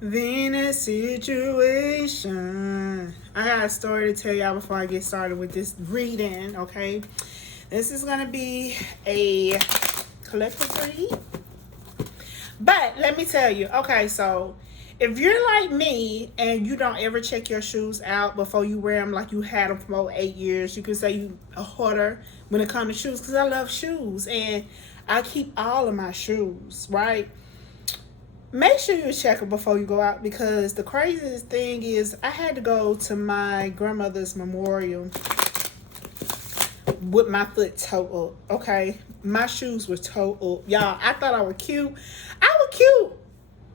Venus situation. I got a story to tell y'all before I get started with this reading, okay? This is going to be a collective read. But let me tell you, okay, so if you're like me and you don't ever check your shoes out before you wear them, like you had them for over 8 years, you can say you a hoarder when it comes to shoes, because I love shoes and I keep all of my shoes, right? Make sure you check them before you go out, because the craziest thing is I had to go to my grandmother's memorial with my foot toe up. Okay, my shoes were toe up, y'all. I thought I was cute. I was cute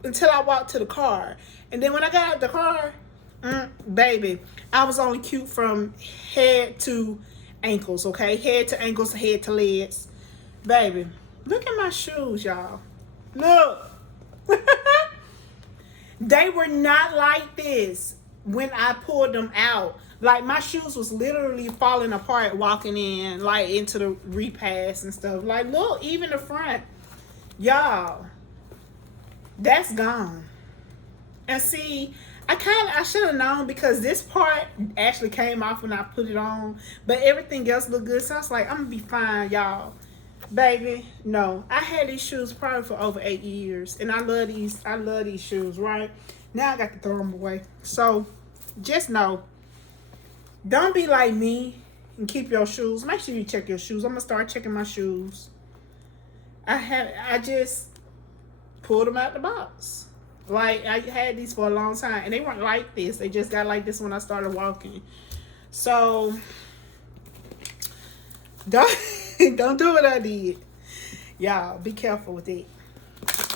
until I walked to the car, and then when I got out the car, baby, I was only cute from head to ankles. Okay, head to ankles, head to legs, baby. Look at my shoes, y'all. Look. They were not like this when I pulled them out. Like my shoes was literally falling apart walking in, like into the repast and stuff. Like, look, even the front, y'all, that's gone. And see, I should have known, because this part actually came off when I put it on, but everything else looked good. So I was like, I'm gonna be fine, y'all. Baby, no. I had these shoes probably for over 8 years, and I love these. I love these shoes. Right now, I got to throw them away. So, just know, don't be like me and keep your shoes. Make sure you check your shoes. I'm gonna start checking my shoes. I just pulled them out the box. Like, I had these for a long time, and they weren't like this. They just got like this when I started walking. So, don't don't do what I did. Y'all, be careful with it.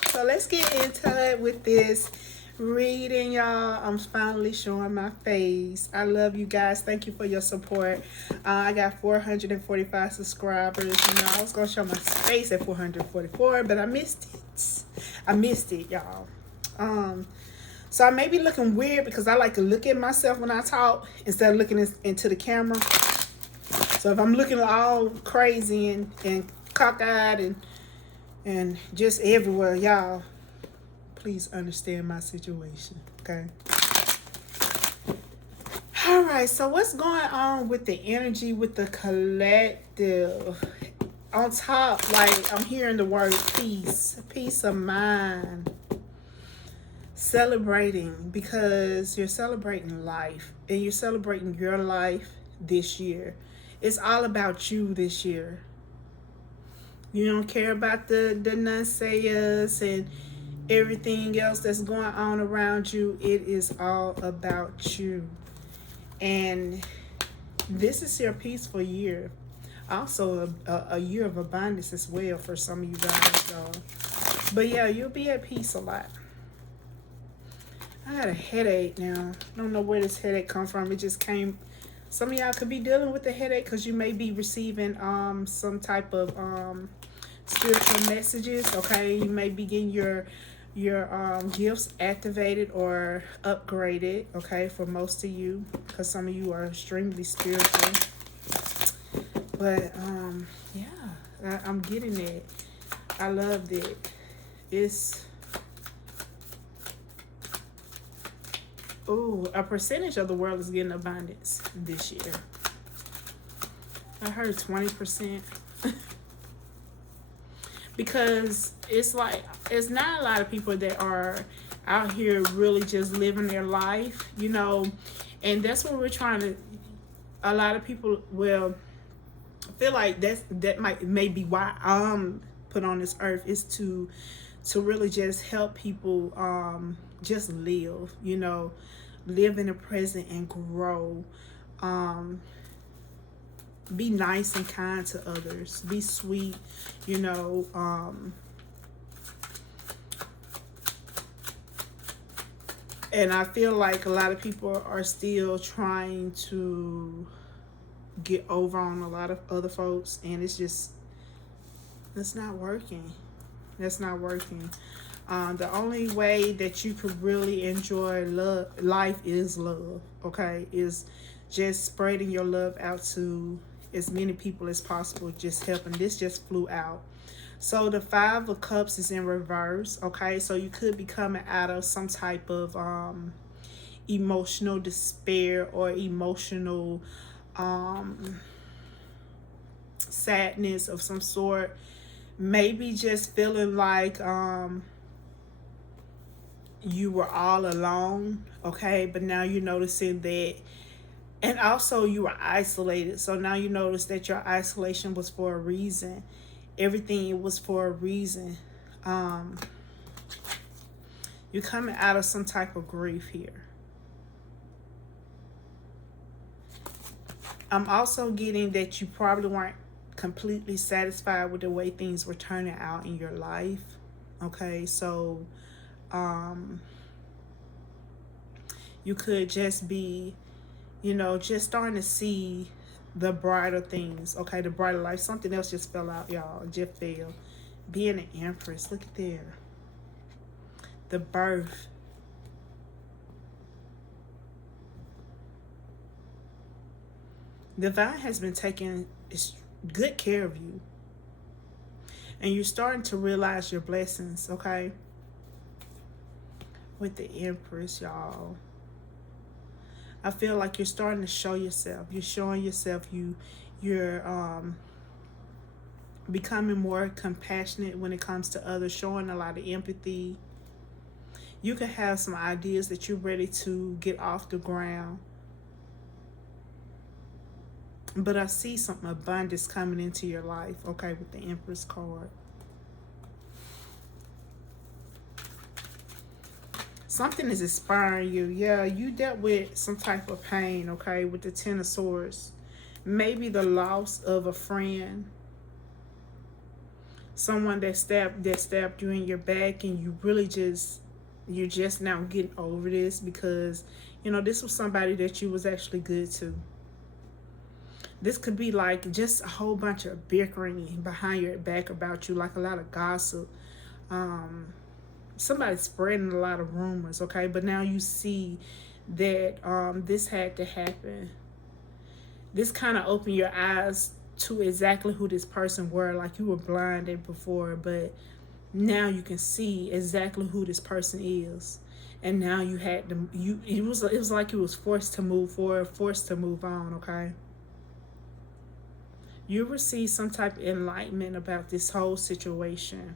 So let's get into it with this reading, y'all. I'm finally showing my face. I love you guys. Thank you for your support. I got 445 subscribers. You know, I was gonna show my face at 444, but I missed it. I missed it, y'all. So I may be looking weird because I like to look at myself when I talk instead of looking into the camera. So if I'm looking all crazy and cockeyed and just everywhere, y'all, please understand my situation, okay? All right, so what's going on with the energy with the collective? On top, like, I'm hearing the word peace, peace of mind. Celebrating, because you're celebrating life, and you're celebrating your life this year. It's all about you this year. You don't care about the naysayers and everything else that's going on around you. It is all about you. And this is your peaceful year. Also a year of abundance as well for some of you guys, y'all. But yeah, you'll be at peace a lot. I got a headache now. I don't know where this headache come from. It just came. Some of y'all could be dealing with the headache because you may be receiving some type of spiritual messages. Okay, you may be getting your gifts activated or upgraded. Okay, for most of you, because some of you are extremely spiritual. But yeah, I'm getting it. I loved it. It's a percentage of the world is getting abundance this year. I heard 20%. Because it's like, it's not a lot of people that are out here really just living their life, you know. And that's what we're trying to, a lot of people, well, I feel like that may be why I'm put on this earth, is to really just help people just live, you know, live in the present and grow. Be nice and kind to others. Be sweet, you know. And I feel like a lot of people are still trying to get over on a lot of other folks, and it's not working. That's not working. The only way that you could really enjoy life is love, okay? Is just spreading your love out to as many people as possible, just helping. This just flew out. So the Five of Cups is in reverse, okay? So you could be coming out of some type of emotional despair or emotional um, sadness of some sort. Maybe just feeling like you were all alone, okay? But now you're noticing that, and also you were isolated. So now you notice that your isolation was for a reason. Everything was for a reason. Um, you're coming out of some type of grief here. I'm also getting that you probably weren't completely satisfied with the way things were turning out in your life. Okay, so um, you could just be, just starting to see the brighter things. Okay, the brighter life. Something else just fell out, y'all. Just fell. Being an empress. Look at there. The birth. Divine has been taking good care of you. And you're starting to realize your blessings, okay? With the Empress, y'all. I feel like you're starting to show yourself. You're showing yourself. You're becoming more compassionate when it comes to others, showing a lot of empathy. You could have some ideas that you're ready to get off the ground. But I see some abundance coming into your life, okay, with the Empress card. Something is inspiring you. Yeah, you dealt with some type of pain, okay, with the Ten of Swords. Maybe the loss of a friend. Someone that stabbed you in your back, and you're just now getting over this because, this was somebody that you was actually good to. This could be like just a whole bunch of bickering behind your back about you, like a lot of gossip. Somebody spreading a lot of rumors, okay? But now you see that this had to happen. This kind of opened your eyes to exactly who this person were. Like you were blinded before, but now you can see exactly who this person is. And now you had to it was like you was forced to move forward, forced to move on, okay? You receive some type of enlightenment about this whole situation.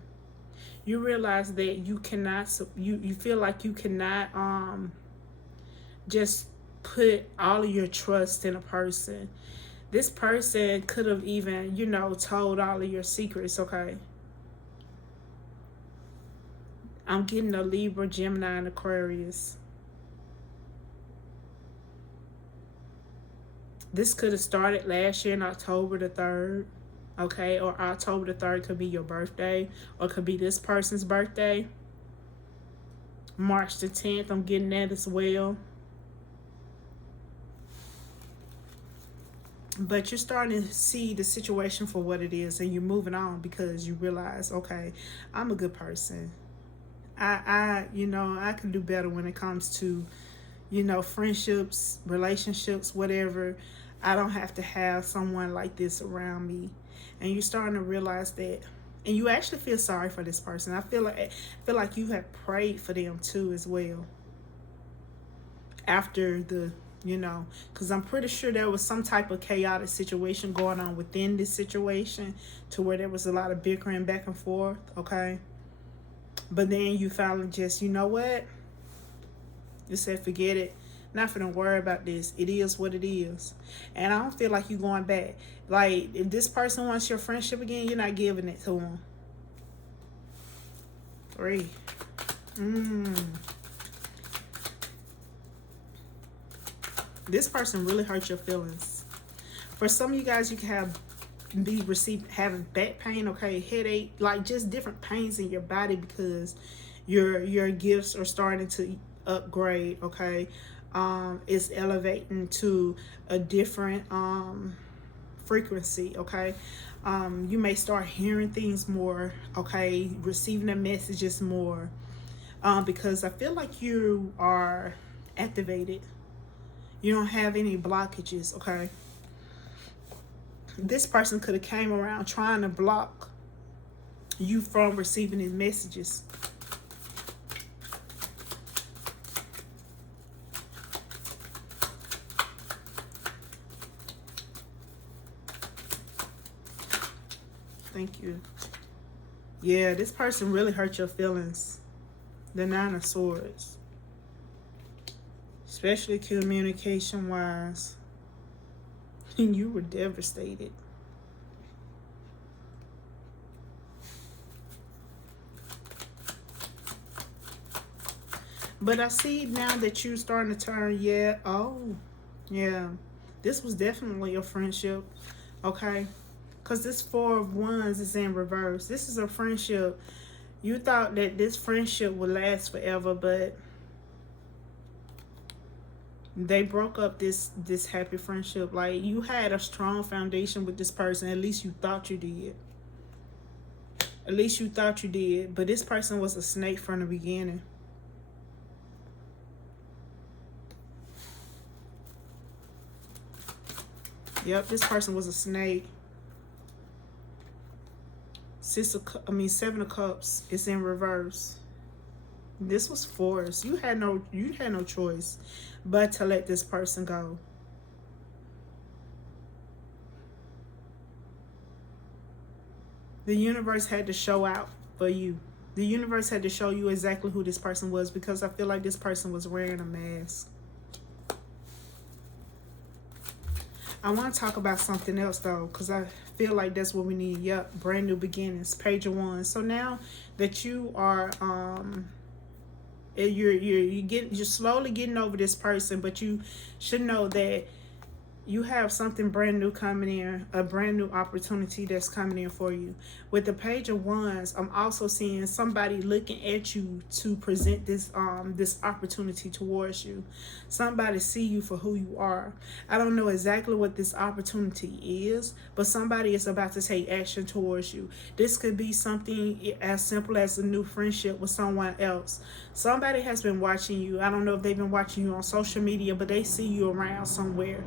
You realize that you cannot, you feel like you cannot just put all of your trust in a person. This person could have even, told all of your secrets, okay? I'm getting a Libra, Gemini, and Aquarius. This could have started last year in October the 3rd, okay? Or October the 3rd could be your birthday, or could be this person's birthday. March the 10th, I'm getting that as well. But you're starting to see the situation for what it is, and you're moving on because you realize, okay, I'm a good person. I can do better when it comes to, friendships, relationships, whatever. I don't have to have someone like this around me. And you're starting to realize that, and you actually feel sorry for this person. I feel like you have prayed for them too as well. After the, because I'm pretty sure there was some type of chaotic situation going on within this situation to where there was a lot of bickering back and forth, okay? But then you finally just, you know what? You said, forget it. Not finna worry about this. It is what it is. And I don't feel like you going back. Like, if this person wants your friendship again, you're not giving it to them. 3. This person really hurt your feelings. For some of you guys, you can having back pain, okay, headache, like just different pains in your body because your gifts are starting to upgrade, okay? It's elevating to a different frequency, okay? You may start hearing things more, okay, receiving the messages more, because I feel like you are activated. You don't have any blockages, okay? This person could have came around trying to block you from receiving his messages. Thank you. Yeah, this person really hurt your feelings. The Nine of Swords. Especially communication wise. And you were devastated. But I see now that you're starting to turn, yeah, oh, yeah. This was definitely a friendship, okay? Because this Four of Wands is in reverse. This is a friendship. You thought that this friendship would last forever, but they broke up this happy friendship. Like, you had a strong foundation with this person. At least you thought you did. At least you thought you did. But this person was a snake from the beginning. Yep, this person was a snake. Seven of Cups is in reverse. This was forced. You had no choice but to let this person go. The universe had to show out for you. The universe had to show you exactly who this person was, because I feel like this person was wearing a mask. I want to talk about something else though, because I feel like that's what we need. Yep, brand new beginnings. Page of Wands. So now that you are you're slowly getting over this person, but you should know that you have something brand new coming in, a brand new opportunity that's coming in for you. With the Page of Wands, I'm also seeing somebody looking at you to present this opportunity towards you. Somebody see you for who you are. I don't know exactly what this opportunity is, but somebody is about to take action towards you. This could be something as simple as a new friendship with someone else. Somebody has been watching you. I don't know if they've been watching you on social media, but they see you around somewhere.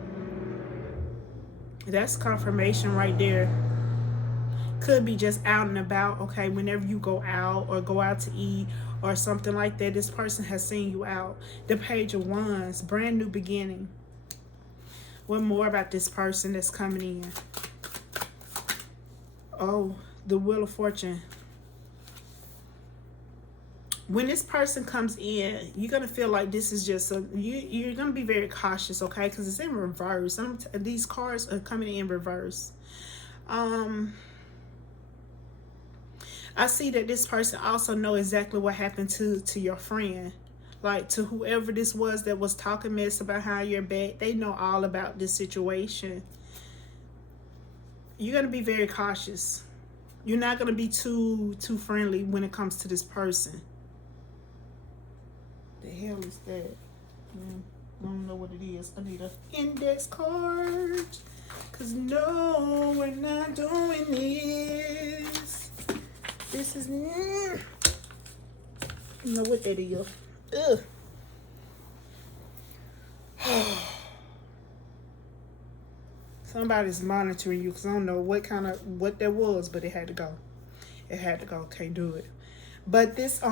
That's confirmation right there. Could be just out and about, okay? Whenever you go out or go out to eat or something like that, this person has seen you out. The Page of Wands, brand new beginning. What more about this person that's coming in? Oh, the Wheel of Fortune. When this person comes in, you're going to feel like this is just you're going to be very cautious, okay? Because it's in reverse. These cards are coming in reverse. I see that this person also know exactly what happened to your friend. Like, to whoever this was that was talking mess about how you're bad. They know all about this situation. You're going to be very cautious. You're not going to be too friendly when it comes to this person. The hell is that? I don't know what it is. I need an index card. Cause no, we're not doing this. This is you know what that is. Ugh. Somebody's monitoring you, because I don't know what that was, but it had to go. It had to go. Can't do it. But this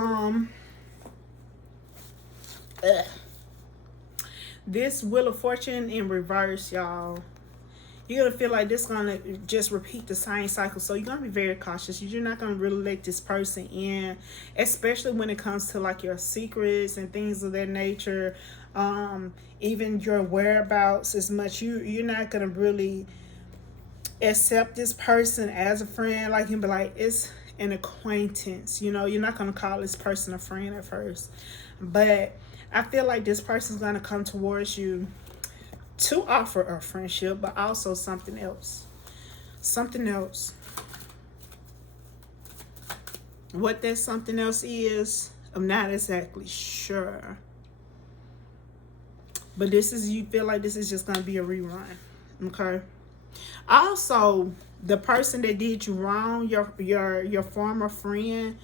this Wheel of Fortune in reverse, y'all. You're gonna feel like this gonna just repeat the same cycle. So you're gonna be very cautious. You're not gonna really let this person in, especially when it comes to like your secrets and things of that nature. Even your whereabouts as much. You're not gonna really accept this person as a friend. Like, you be like, it's an acquaintance. You know, you're not gonna call this person a friend at first, but I feel like this person's going to come towards you to offer a friendship, but also something else. Something else. What that something else is, I'm not exactly sure. But this is, you feel like this is just going to be a rerun. Okay? Also, the person that did you wrong, your former friend,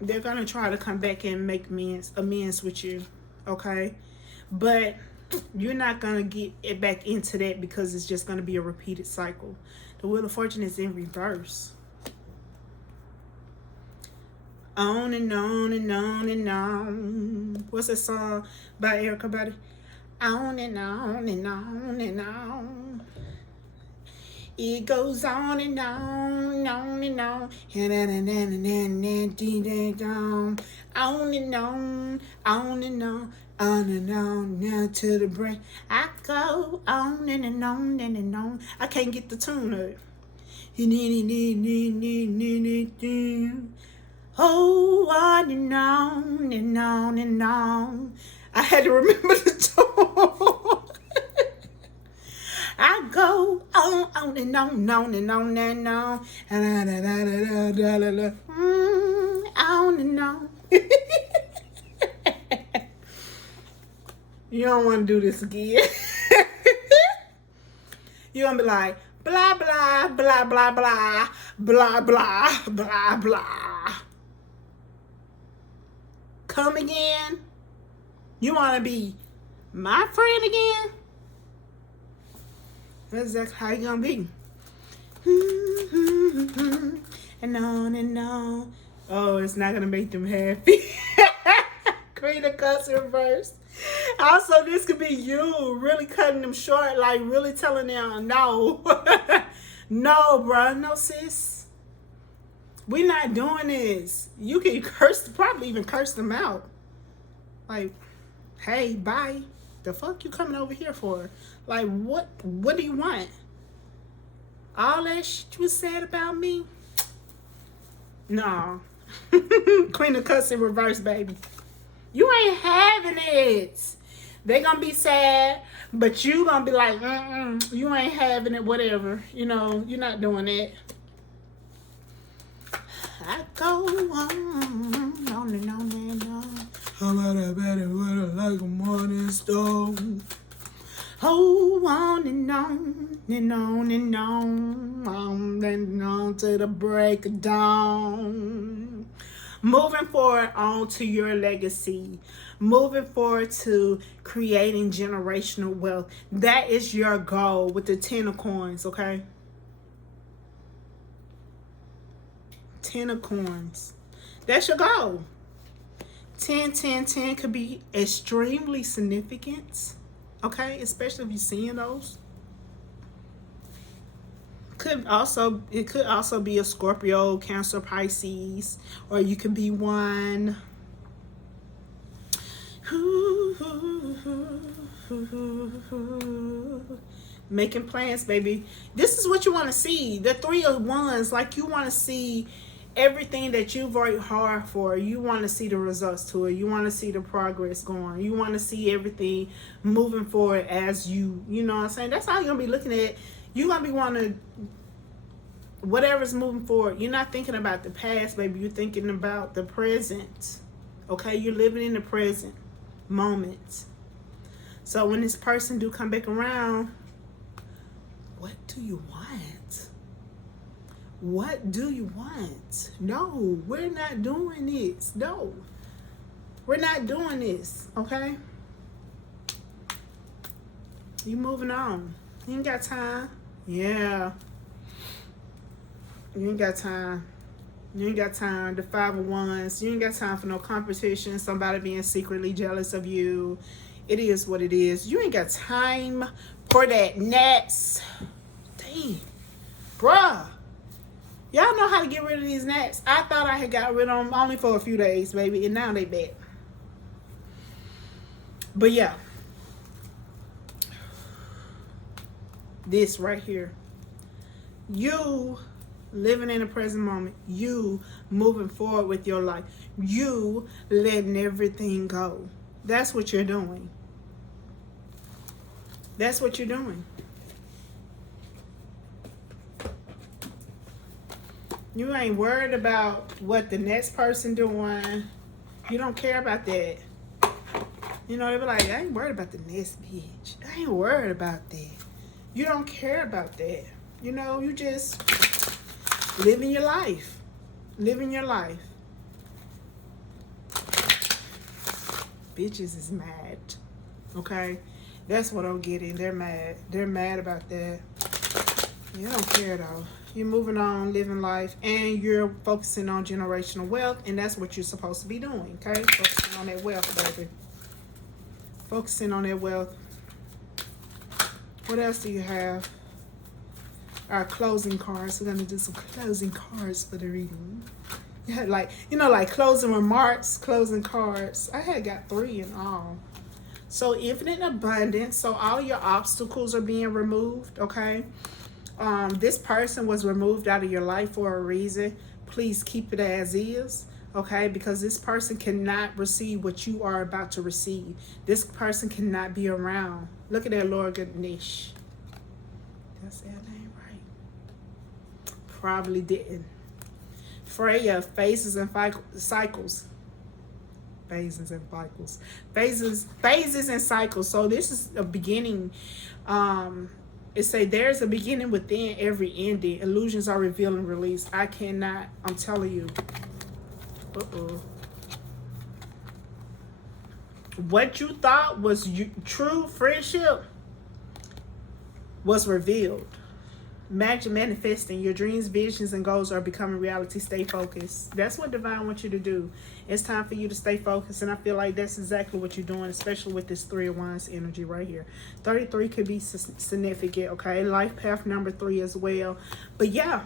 they're going to try to come back and make amends with you, okay? But you're not going to get it back into that, because it's just going to be a repeated cycle. The Wheel of Fortune is in reverse. On and on and on and on. What's that song by Erykah Badu? On and on and on and on. It goes on and on and on and on. And on and on. On and on, now to the brain. I go on and on and on. I can't get the tune of it. Oh, on and on and on and on. I had to remember the tune. I go on and on and on and on. On and on. You don't want to do this again. You're going to be like, blah, blah, blah, blah, blah, blah, blah, blah, blah. Come again? You want to be my friend again? That's exactly how you going to be. And on and on. Oh, it's not going to make them happy. Queen of Cups reverse. Also, this could be you really cutting them short, like really telling them no. No, bro. No, sis. We're not doing this. You can probably even curse them out. Like, hey, bye. The fuck you coming over here for? Like, what do you want? All that shit you said about me? No. Queen of Cups in reverse, baby. You ain't having it. They gonna be sad, but you gonna be like, you ain't having it, whatever. You know, you're not doing it. I go on and on and on. How about I better wear like a morning stone? Oh, on and on and on and on to the break of dawn. Moving forward on to your legacy. Moving forward to creating generational wealth. That is your goal with the 10 of coins, okay? 10 of coins. That's your goal. 10, 10, 10 could be extremely significant, okay? Especially if you're seeing those. It could also be a Scorpio, Cancer, Pisces, or you could be one. Making plans, baby. This is what you want to see. The 3 of Wands, like you want to see everything that you've worked hard for. You want to see the results to it. You want to see the progress going. You want to see everything moving forward as you know what I'm saying? That's how you're going to be looking at it. You're going to be wanting whatever's moving forward. You're not thinking about the past, baby. You're thinking about the present. Okay? You're living in the present moment. So when this person do come back around, what do you want? What do you want? No, we're not doing this. No. We're not doing this. Okay? You moving on. You ain't got time. Yeah. You ain't got time. You ain't got time. The 5 of Wands. You ain't got time for no competition. Somebody being secretly jealous of you. It is what it is. You ain't got time for that. Next. Dang. Bruh. Y'all know how to get rid of these gnats. I thought I had got rid of them only for a few days, baby. And now they back. But yeah. This right here. You living in the present moment. You moving forward with your life. You letting everything go. That's what you're doing. That's what you're doing. You ain't worried about what the next person doing. You don't care about that. You know, they be like, I ain't worried about the next bitch. I ain't worried about that. You don't care about that. You know, you just living your life. Living your life. Bitches is mad. Okay? That's what I'm getting. They're mad. They're mad about that. You don't care though. You're moving on, living life, and you're focusing on generational wealth, and that's what you're supposed to be doing, okay? Focusing on that wealth, baby. Focusing on that wealth. What else do you have? Our closing cards. We're going to do some closing cards for the reading. Yeah, like, like closing remarks, closing cards. I had got 3 in all. So infinite abundance. So all your obstacles are being removed, okay? This person was removed out of your life for a reason. Please keep it as is, okay? Because this person cannot receive what you are about to receive. This person cannot be around. Look at that, Lord Ganesh. That's that name right? Probably didn't. Freya, phases and cycles. Phases and cycles. Phases and cycles. So this is a beginning. It say there's a beginning within every ending. Illusions are revealed and released. I cannot. I'm telling you. What you thought was true friendship was revealed. Magic manifesting. Your dreams, visions, and goals are becoming reality. Stay focused. That's what Divine wants you to do. It's time for you to stay focused, and I feel like that's exactly what you're doing, especially with this 3 of Wands energy right here. 33 could be significant, okay? Life path number 3 as well. But yeah,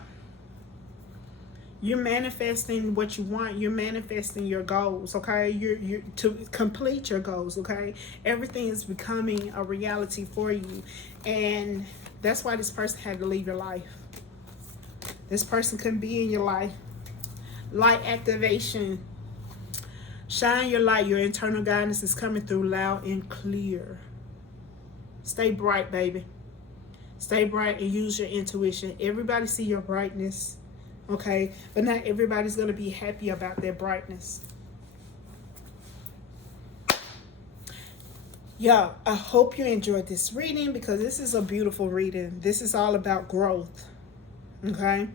you're manifesting what you want. You're manifesting your goals, okay? You're to complete your goals, okay? Everything is becoming a reality for you, and that's why this person had to leave your life. This person couldn't be in your life. Light activation. Shine your light. Your internal guidance is coming through loud and clear. Stay bright, baby. Stay bright and use your intuition. Everybody see your brightness, okay? But not everybody's going to be happy about their brightness. Y'all, I hope you enjoyed this reading, because this is a beautiful reading. This is all about growth, okay?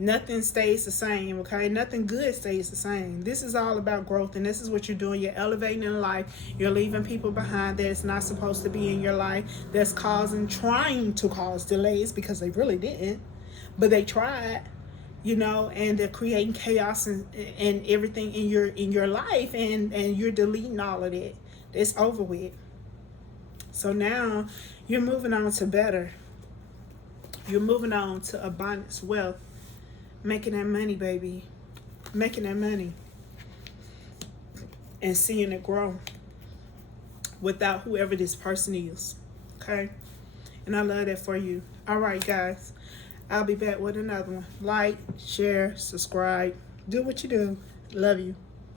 Nothing stays the same, okay? Nothing good stays the same. This is all about growth, and this is what you're doing. You're elevating in life. You're leaving people behind that's not supposed to be in your life, that's trying to cause delays, because they really didn't, but they tried, and they're creating chaos and everything in your life, and you're deleting all of that. It's over with. So now you're moving on to better. You're moving on to abundance, wealth, making that money, baby. Making that money. And seeing it grow without whoever this person is. Okay? And I love that for you. All right, guys. I'll be back with another one. Like, share, subscribe. Do what you do. Love you.